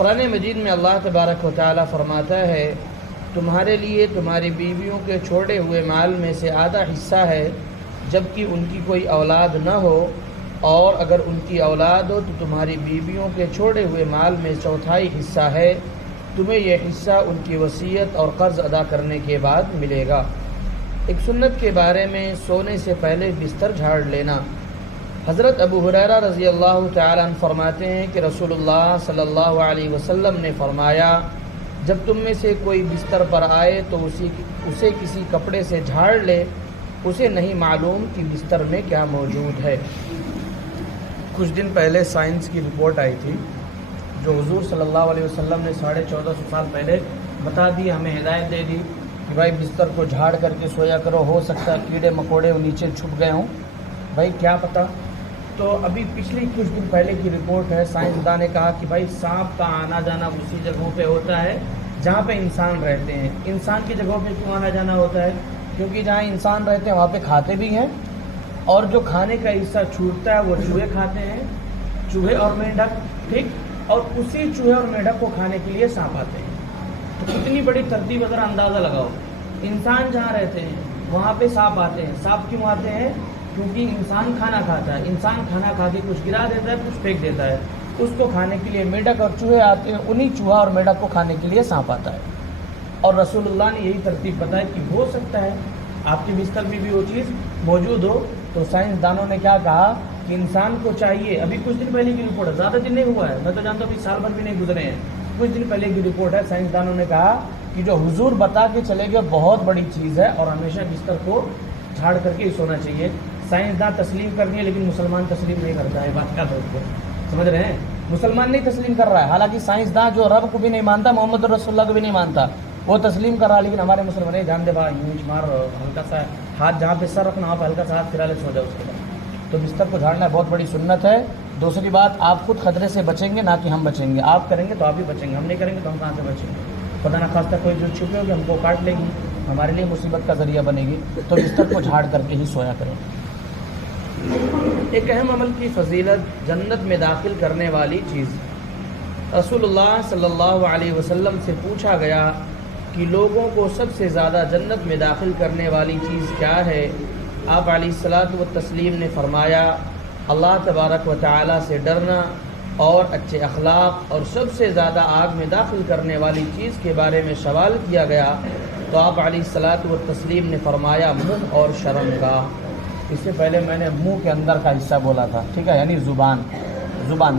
قرآن مجید میں اللہ تبارک و تعالی فرماتا ہے تمہارے لیے تمہاری بیویوں کے چھوڑے ہوئے مال میں سے آدھا حصہ ہے جبکہ ان کی کوئی اولاد نہ ہو، اور اگر ان کی اولاد ہو تو تمہاری بیویوں کے چھوڑے ہوئے مال میں چوتھائی حصہ ہے، تمہیں یہ حصہ ان کی وصیت اور قرض ادا کرنے کے بعد ملے گا۔ ایک سنت کے بارے میں سونے سے پہلے بستر جھاڑ لینا۔ حضرت ابو ہریرہ رضی اللہ تعالیٰ عنہ فرماتے ہیں کہ رسول اللہ صلی اللہ علیہ وسلم نے فرمایا جب تم میں سے کوئی بستر پر آئے تو اسے کسی کپڑے سے جھاڑ لے، اسے نہیں معلوم کہ بستر میں کیا موجود ہے۔ کچھ دن پہلے سائنس کی رپورٹ آئی تھی جو حضور صلی اللہ علیہ وسلم نے 1450 سال پہلے بتا دی، ہمیں ہدایت دے دی کہ بھائی بستر کو جھاڑ کر کے سویا کرو، ہو سکتا ہے کیڑے مکوڑے نیچے چھپ گئے ہوں، بھائی کیا پتہ۔ تو ابھی پچھلی کچھ دن پہلے کی رپورٹ ہے، سائنسداں نے کہا کہ بھائی سانپ کا آنا جانا اسی جگہوں پہ ہوتا ہے جہاں پہ انسان رہتے ہیں۔ انسان کی جگہوں پہ کیوں آنا جانا ہوتا ہے؟ کیونکہ جہاں انسان رہتے ہیں وہاں پہ کھاتے بھی ہیں، اور جو کھانے کا حصہ چھوٹتا ہے وہ چوہے کھاتے ہیں، چوہے اور مینڈک، ٹھیک، اور اسی چوہے اور مینڈک کو کھانے کے لیے سانپ آتے ہیں۔ تو کتنی بڑی ترتیب ذرا اندازہ لگاؤ، انسان جہاں رہتے ہیں وہاں پہ سانپ آتے ہیں۔ سانپ کیوں آتے ہیں؟ کیونکہ انسان کھانا کھاتا ہے، انسان کھانا کھا کے کچھ گرا دیتا ہے، کچھ پھینک دیتا ہے، اس کو کھانے کے لیے مینڈک اور چوہے آتے ہیں، انہی چوہا اور مینڈک کو کھانے کے لیے سانپ آتا ہے۔ اور رسول اللہ نے یہی ترتیب بتائی کہ ہو سکتا ہے آپ کے بستر میں بھی وہ چیز موجود ہو۔ تو سائنسدانوں نے کیا کہا کہ انسان کو چاہیے، ابھی کچھ دن پہلے کی رپورٹ ہے، زیادہ دن نہیں ہوا ہے، میں تو جانتا ہوں ابھی سال بھر بھی نہیں گزرے ہیں، کچھ دن پہلے کی رپورٹ ہے، سائنسدانوں نے کہا کہ جو حضور بتا کے چلے گئے بہت بڑی چیز ہے، اور ہمیشہ بستر کو جھاڑ کر کے ہی سونا چاہیے۔ سائنسداں تسلیم کرنی ہے لیکن مسلمان تسلیم نہیں کرتا ہے، بات کیا دوست کو سمجھ رہے ہیں؟ مسلمان نہیں تسلیم کر رہا ہے، حالانکہ سائنسداں جو رب کو بھی نہیں مانتا، محمد رسول اللہ کو بھی نہیں مانتا، وہ تسلیم کر رہا ہے، لیکن ہمارے مسلمان نہیں جان دے بھائی یوں مار، ہلکا سا ہاتھ جہاں پہ سر رکھنا وہاں پہ ہلکا سا ہاتھ پھرا لے سو جاؤ، اس کے بعد تو بستر کو جھاڑنا بہت بڑی سنت ہے۔ دوسری بات، آپ خود خطرے سے بچیں گے، نہ کہ ہم بچیں گے۔ آپ کریں گے تو آپ بھی بچیں گے، ہم نہیں کریں گے تو ہم کہاں سے بچیں گے؟ خدا نہ خواستہ کوئی جو چھپے ہوگی ہم کو کاٹ لے گی، ہمارے لیے مصیبت کا ذریعہ بنے گی۔ تو بستر کو جھاڑ کر کے ہی سویا کریں۔ ایک اہم عمل کی فضیلت، جنت میں داخل کرنے والی چیز۔ رسول اللہ صلی اللہ علیہ وسلم سے پوچھا گیا کہ لوگوں کو سب سے زیادہ جنت میں داخل کرنے والی چیز کیا ہے؟ آپ علیہ الصلاۃ والتسلیم نے فرمایا اللہ تبارک و تعالی سے ڈرنا اور اچھے اخلاق، اور سب سے زیادہ آگ میں داخل کرنے والی چیز کے بارے میں سوال کیا گیا تو آپ علیہ الصلاۃ والتسلیم نے فرمایا منہ اور شرمگاہ۔ اس سے پہلے میں نے منہ کے اندر کا حصہ بولا تھا، ٹھیک ہے، یعنی زبان،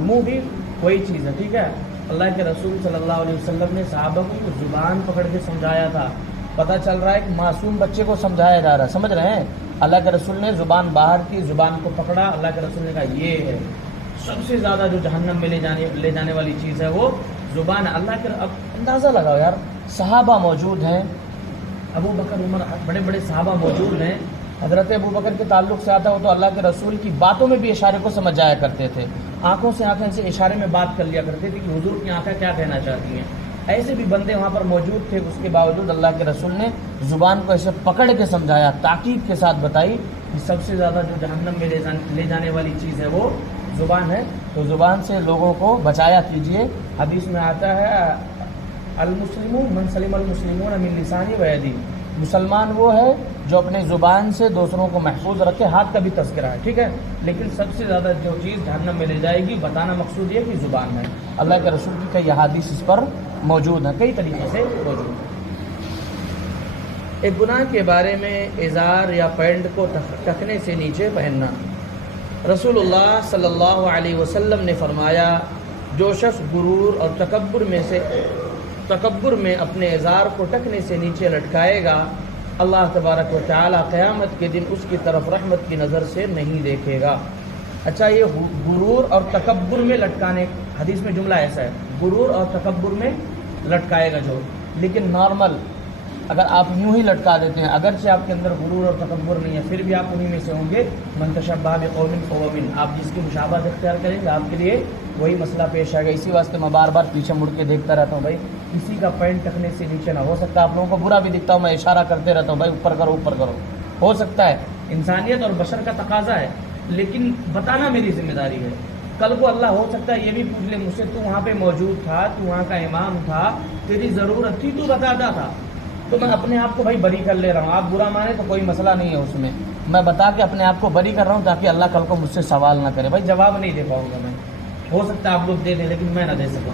منہ بھی وہی چیز ہے، ٹھیک ہے۔ اللہ کے رسول صلی اللہ علیہ وسلم نے صحابہ کو زبان پکڑ کے سمجھایا تھا۔ پتہ چل رہا ہے کہ معصوم بچے کو سمجھایا جا رہا ہے، سمجھ رہے ہیں؟ اللہ کے رسول نے زبان باہر کی، زبان کو پکڑا، اللہ کے رسول نے کہا یہ ہے سب سے زیادہ جو جہنم میں لے جانے والی چیز ہے وہ زبان ہے۔ اللہ کے اب اندازہ لگاؤ یار، صحابہ موجود ہیں، ابو بکر عمر بڑے بڑے صحابہ موجود ہیں۔ حضرت ابو بکر کے تعلق سے آتا ہو تو اللہ کے رسول کی باتوں میں بھی اشارے کو سمجھ جایا کرتے تھے، آنکھوں سے آنکھیں سے اشارے میں بات کر لیا کرتے تھے کہ حضور کی آنکھیں کیا کہنا چاہتی ہیں۔ ایسے بھی بندے وہاں پر موجود تھے، اس کے باوجود اللہ کے رسول نے زبان کو ایسے پکڑ کے سمجھایا، تاکید کے ساتھ بتائی کہ سب سے زیادہ جو جہنم میں لے جانے والی چیز ہے وہ زبان ہے۔ تو زبان سے لوگوں کو بچایا کیجیے۔ حدیث میں آتا ہے المسلم من سلم المسلمون من لسانه ویدی، مسلمان وہ ہے جو اپنے زبان سے دوسروں کو محفوظ رکھے، ہاتھ کا بھی تذکرہ ہے، ٹھیک ہے، لیکن سب سے زیادہ جو چیز جہنم میں لے جائے گی بتانا مقصود یہ کہ زبان ہے۔ اللہ کے رسول کی کئی احادیث اس پر موجود ہیں، کئی طریقے سے موجود ہیں۔ ایک گناہ کے بارے میں ازار یا پینٹ کو ٹخنے سے نیچے پہننا۔ رسول اللہ صلی اللہ علیہ وسلم نے فرمایا جو شخص غرور اور تکبر میں اپنے ازار کو ٹخنے سے نیچے لٹکائے گا، اللہ تبارک و تعالی قیامت کے دن اس کی طرف رحمت کی نظر سے نہیں دیکھے گا۔ اچھا، یہ غرور اور تکبر میں لٹکانے، حدیث میں جملہ ایسا ہے غرور اور تکبر میں لٹکائے گا جو، لیکن نارمل اگر آپ یوں ہی لٹکا دیتے ہیں، اگرچہ آپ کے اندر غرور اور تکبر نہیں ہے، پھر بھی آپ انہی میں سے ہوں گے، من تشبہ بقوم فہو منہ، آپ جس کی مشابہت اختیار کریں گے آپ کے لیے وہی مسئلہ پیش آئے گا۔ اسی واسطے میں بار بار پیچھے مڑ کے دیکھتا رہتا ہوں، بھائی کسی کا پینٹ ٹخنے سے نیچے نہ ہو سکتا، آپ لوگوں کو برا بھی دکھتا ہوں، میں اشارہ کرتے رہتا ہوں بھائی اوپر کرو اوپر کرو، ہو سکتا ہے، انسانیت اور بشر کا تقاضا ہے، لیکن بتانا میری ذمہ داری ہے۔ کل کو اللہ ہو سکتا ہے یہ بھی پوچھ لے مجھ سے، تو وہاں پہ موجود تھا، تو وہاں کا امام تھا، تیری ضرورت تھی، تو بتاتا تھا، تو میں اپنے آپ کو بھائی بری کر لے رہا ہوں. آپ برا مانے تو کوئی مسئلہ نہیں ہے اس میں، میں بتا کے اپنے آپ کو بری کر رہا ہوں تاکہ اللہ کل کو مجھ سے سوال نہ کرے. بھائی جواب نہیں دے پاؤں گا میں، ہو سکتا ہے آپ لوگ دے دیں لیکن میں نہ دے سکوں.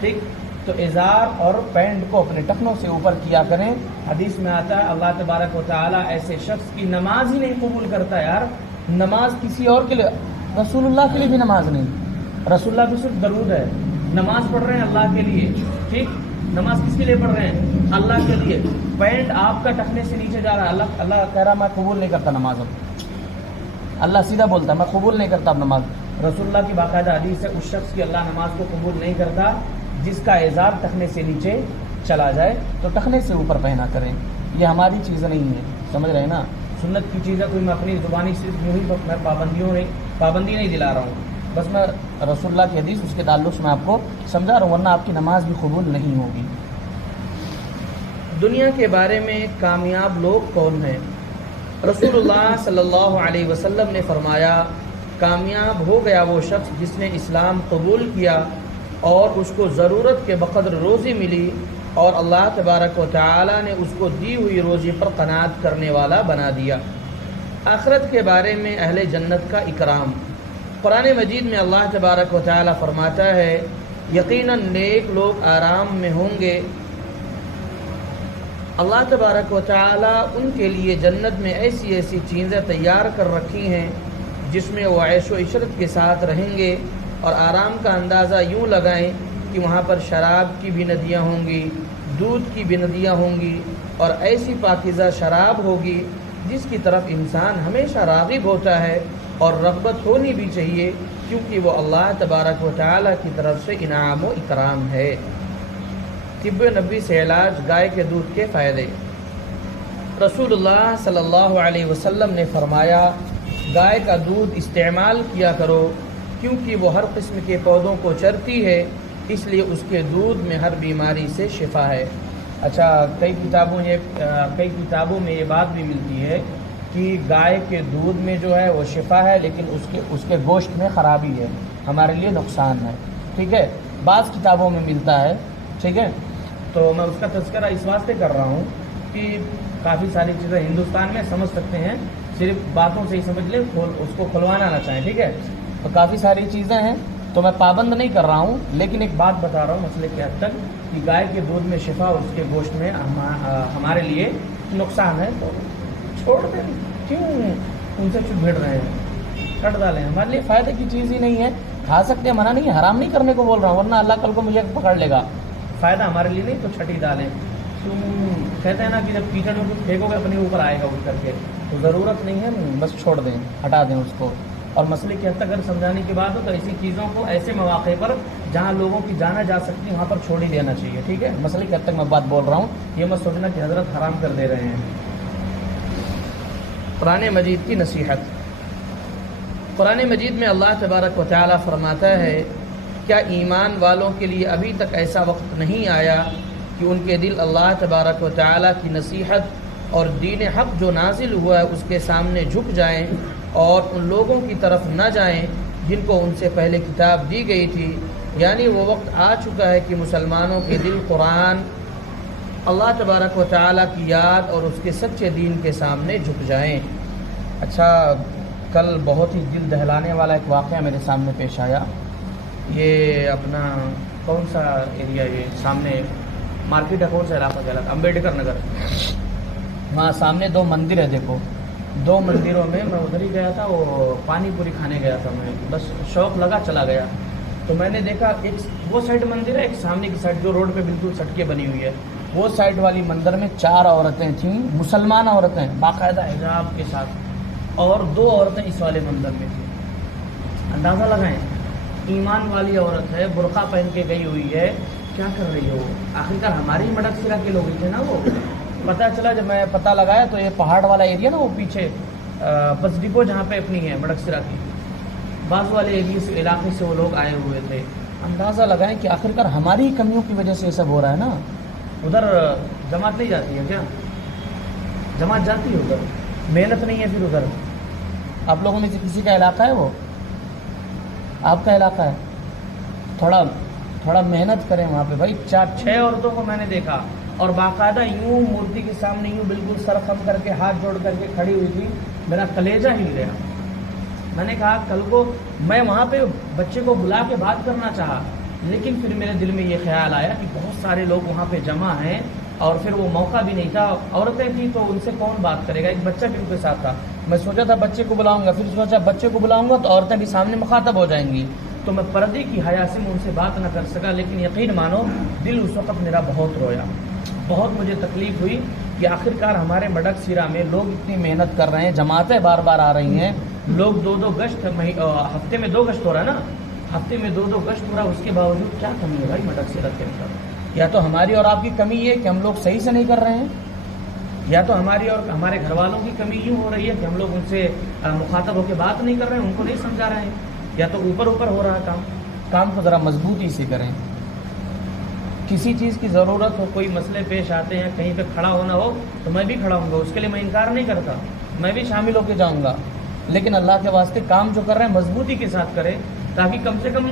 ٹھیک، تو ازار اور پینٹ کو اپنے ٹخنوں سے اوپر کیا کریں. حدیث میں آتا ہے اللہ تبارک و تعالیٰ ایسے شخص کی نماز ہی نہیں قبول کرتا. یار نماز کسی اور کے لیے، رسول اللہ کے لیے بھی نماز نہیں. رسول اللہ بھی صرف درود ہے. نماز پڑھ رہے ہیں اللہ کے لیے. ٹھیک، نماز کس کے لیے پڑھ رہے ہیں؟ اللہ کے لیے. پینٹ آپ کا ٹخنے سے نیچے جا رہا ہے، اللہ کہہ رہا میں قبول نہیں کرتا نماز. اب اللہ سیدھا بولتا ہے میں قبول نہیں کرتا اب نماز. رسول اللہ کی باقاعدہ حدیث ہے اس شخص کی اللہ نماز کو قبول نہیں کرتا جس کا ازار ٹخنے سے نیچے چلا جائے. تو ٹخنے سے اوپر پہنا کریں، یہ ہماری چیز نہیں ہے، سمجھ رہے ہیں نا. سنت کی چیز ہے، کوئی میں اپنی زبانی صرف یوں ہی میں پابندی نہیں دلا رہا ہوں، بس میں رسول اللہ کی حدیث اس کے تعلق سے میں آپ کو سمجھا رہا ہوں، ورنہ آپ کی نماز بھی قبول نہیں ہوگی. دنیا کے بارے میں کامیاب لوگ کون ہیں؟ رسول اللہ صلی اللہ علیہ وسلم نے فرمایا کامیاب ہو گیا وہ شخص جس نے اسلام قبول کیا اور اس کو ضرورت کے بقدر روزی ملی اور اللہ تبارک و تعالی نے اس کو دی ہوئی روزی پر قناعت کرنے والا بنا دیا. آخرت کے بارے میں اہل جنت کا اکرام. قرآن مجید میں اللہ تبارک و تعالی فرماتا ہے یقیناً نیک لوگ آرام میں ہوں گے. اللہ تبارک و تعالی ان کے لیے جنت میں ایسی ایسی چیزیں تیار کر رکھی ہیں جس میں وہ عیش و عشرت کے ساتھ رہیں گے. اور آرام کا اندازہ یوں لگائیں کہ وہاں پر شراب کی بھی ندیاں ہوں گی، دودھ کی بھی ندیاں ہوں گی، اور ایسی پاکیزہ شراب ہوگی جس کی طرف انسان ہمیشہ راغب ہوتا ہے اور رغبت ہونی بھی چاہیے، کیونکہ وہ اللہ تبارک و تعالی کی طرف سے انعام و اکرام ہے. طب نبی سے علاج گائے کے دودھ کے فائدے. رسول اللہ صلی اللہ علیہ وسلم نے فرمایا گائے کا دودھ استعمال کیا کرو کیونکہ وہ ہر قسم کے پودوں کو چرتی ہے، اس لیے اس کے دودھ میں ہر بیماری سے شفا ہے. اچھا، کئی کتابوں میں یہ بات بھی ملتی ہے کہ گائے کے دودھ میں جو ہے وہ شفا ہے، لیکن اس کے گوشت میں خرابی ہے، ہمارے لیے نقصان ہے. ٹھیک ہے، بعض کتابوں میں ملتا ہے. ٹھیک ہے، تو میں اس کا تذکرہ اس واسطے کر رہا ہوں کہ کافی ساری چیزیں ہندوستان میں سمجھ سکتے ہیں، صرف باتوں سے ہی سمجھ لیں، اس کو کھلوانا نہ چاہیں. ٹھیک ہے، تو کافی ساری چیزیں ہیں تو میں پابند نہیں کر رہا ہوں، لیکن ایک بات بتا رہا ہوں مسئلے کے حد تک کہ گائے کے دودھ میں شفا اور اس کے گوشت میں ہمارے لیے نقصان ہے. تو چھوڑ دیں، کیوں ان سے بھیڑ رہے ہیں، کٹ ڈالیں. ہمارے لیے فائدے کی چیز ہی نہیں ہے، کھا سکتے ہیں، منع نہیں ہے، حرام نہیں کرنے کو بول رہا ہوں، ورنہ اللہ کل کو مجھے پکڑ لے گا. فائدہ ہمارے لیے نہیں تو چھٹی ڈالیں. کیوں کہتے ہیں نا کہ جب کیچڑ میں کچھ پھینکو گے اپنے اوپر آئے گا اٹھ کر کے، تو ضرورت نہیں ہے، بس چھوڑ دیں، ہٹا دیں اس کو. اور مسئلے کی حد تک اگر سمجھانے کی بات ہو تو ایسی چیزوں کو ایسے مواقع پر جہاں لوگوں کی جانا جا سکتی ہے وہاں پر چھوڑ ہی دینا چاہیے. ٹھیک ہے، مسئلے کی حد تک میں بات بول رہا ہوں، یہ مت سوچنا کہ حضرت حرام کر دے رہے ہیں. قرآن مجید کی نصیحت. قرآن مجید میں اللہ تبارک و تعالی فرماتا ہے کیا ایمان والوں کے لیے ابھی تک ایسا وقت نہیں آیا کہ ان کے دل اللہ تبارک و تعالی کی نصیحت اور دین حق جو نازل ہوا ہے اس کے سامنے جھک جائیں اور ان لوگوں کی طرف نہ جائیں جن کو ان سے پہلے کتاب دی گئی تھی. یعنی وہ وقت آ چکا ہے کہ مسلمانوں کے دل قرآن، اللہ تبارک و تعالیٰ کی یاد اور اس کے سچے دین کے سامنے جھک جائیں. اچھا، کل بہت ہی دل دہلانے والا ایک واقعہ میرے سامنے پیش آیا. یہ اپنا کون سا ایریا، یہ سامنے مارکیٹ ہے، کون سا علاقہ کہلاتا ہے؟ امبیڈکر نگر. وہاں سامنے 2 مندر ہے. دیکھو 2 مندروں میں میں ادھر ہی گیا تھا، وہ پانی پوری کھانے گیا تھا، میں بس شوق لگا چلا گیا. تو میں نے دیکھا ایک وہ سائڈ مندر ہے، ایک سامنے کی سائڈ جو روڈ پہ بالکل سٹ کے بنی ہوئی ہے، وہ سائڈ والی مندر میں 4 عورتیں تھیں، مسلمان عورتیں باقاعدہ حجاب کے ساتھ، اور 2 عورتیں اس والے مندر میں تھیں. اندازہ لگائیں، ایمان والی عورت ہے، برقع پہن کے گئی ہوئی ہے، کیا کر رہی ہو؟ آخرکار ہماری مڈکسرا کے لوگ تھے نا. وہ پتہ چلا، جب میں پتہ لگایا تو یہ پہاڑ والا ایریا نا، وہ پیچھے بس ڈپو جہاں پہ اپنی ہے مڈکسرا کی، بعض والے علاقے سے وہ لوگ آئے ہوئے تھے. اندازہ لگائیں کہ آخرکار ہماری کمیوں کی وجہ سے یہ سب ہو رہا ہے نا. ادھر جماعت نہیں جاتی ہے کیا؟ جماعت جاتی ہے ادھر، محنت نہیں ہے پھر ادھر. آپ لوگوں میں سے کسی کا علاقہ ہے وہ؟ آپ کا علاقہ ہے، تھوڑا محنت کریں وہاں پہ بھائی. 4-6 عورتوں کو میں نے دیکھا اور باقاعدہ یوں مورتی کے سامنے یوں بالکل سر خم کر کے ہاتھ جوڑ کر کے کھڑی ہوئی تھی. میرا کلیجہ ہل گیا. میں نے کہا کل کو میں وہاں پہ بچے کو بلا کے بات کرنا چاہا، لیکن پھر میرے دل میں یہ خیال آیا کہ بہت سارے لوگ وہاں پہ جمع ہیں اور پھر وہ موقع بھی نہیں تھا، عورتیں تھیں تو ان سے کون بات کرے گا، ایک بچہ بھی ان کے ساتھ تھا. میں سوچا تھا بچے کو بلاؤں گا، پھر سوچا بچے کو بلاؤں گا تو عورتیں بھی سامنے مخاطب ہو جائیں گی، تو میں پردے کی حیا سے ان سے بات نہ کر سکا. لیکن یقین مانو دل اس وقت میرا بہت رویا، بہت مجھے تکلیف ہوئی کہ آخرکار ہمارے مڈک سیرا میں لوگ اتنی محنت کر رہے ہیں، جماعتیں بار بار آ رہی ہیں، لوگ 2 گشت ہفتے میں 2 گشت ہو رہا ہے نا، ہفتے میں 2 گشت ہو رہا ہے، اس کے باوجود کیا کمی ہے بھائی مڈک سیرت کے اندر؟ یا تو ہماری اور آپ کی کمی یہ کہ ہم لوگ صحیح سے نہیں کر رہے ہیں، یا تو ہماری اور ہمارے گھر والوں کی کمی یوں ہو رہی ہے کہ ہم لوگ ان سے مخاطب ہو کے بات نہیں کر رہے ہیں، ان کو نہیں سمجھا رہے ہیں، یا تو اوپر ہو رہا ہے کام کو ذرا مضبوطی سے کریں. کسی چیز کی ضرورت ہو، کوئی مسئلے پیش آتے ہیں، کہیں پہ کھڑا ہونا ہو تو میں بھی کھڑا ہوں گا، اس کے لیے میں انکار نہیں کرتا، میں بھی شامل ہو کے جاؤں گا. لیکن اللہ کے واسطے کام جو کر رہے ہیں مضبوطی کے ساتھ کریں، تاکہ کم سے کم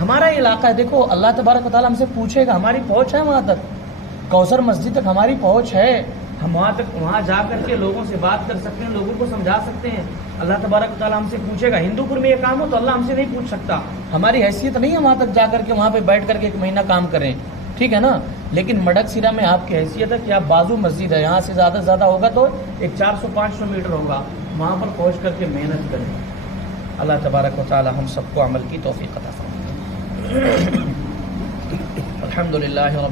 ہمارا یہ علاقہ ہے. دیکھو اللہ تبارک و تعالیٰ ہم سے پوچھے گا، ہماری پہنچ ہے وہاں تک، کوثر مسجد تک ہماری پہنچ ہے، ہم وہاں جا کر کے لوگوں سے بات کر سکتے ہیں، لوگوں کو سمجھا سکتے ہیں. اللہ تبارک و تعالیٰ ہم سے پوچھے گا. ہندو پور میں یہ کام ہو تو اللہ ہم سے نہیں پوچھ سکتا، ہماری حیثیت نہیں ہے وہاں تک جا کر کے وہاں پہ بیٹھ کر کے 1 مہینہ کام کریں، ٹھیک ہے نا. لیکن مڈک سیرا میں آپ کی حیثیت ہے کہ آپ بازو مسجد ہے، یہاں سے زیادہ ہوگا تو ایک 400-500 میٹر ہوگا، وہاں پر پہنچ کر کے محنت کریں. اللہ تبارک و تعالیٰ ہم سب کو عمل کی توفیق عطا فرمائے. الحمدللہ.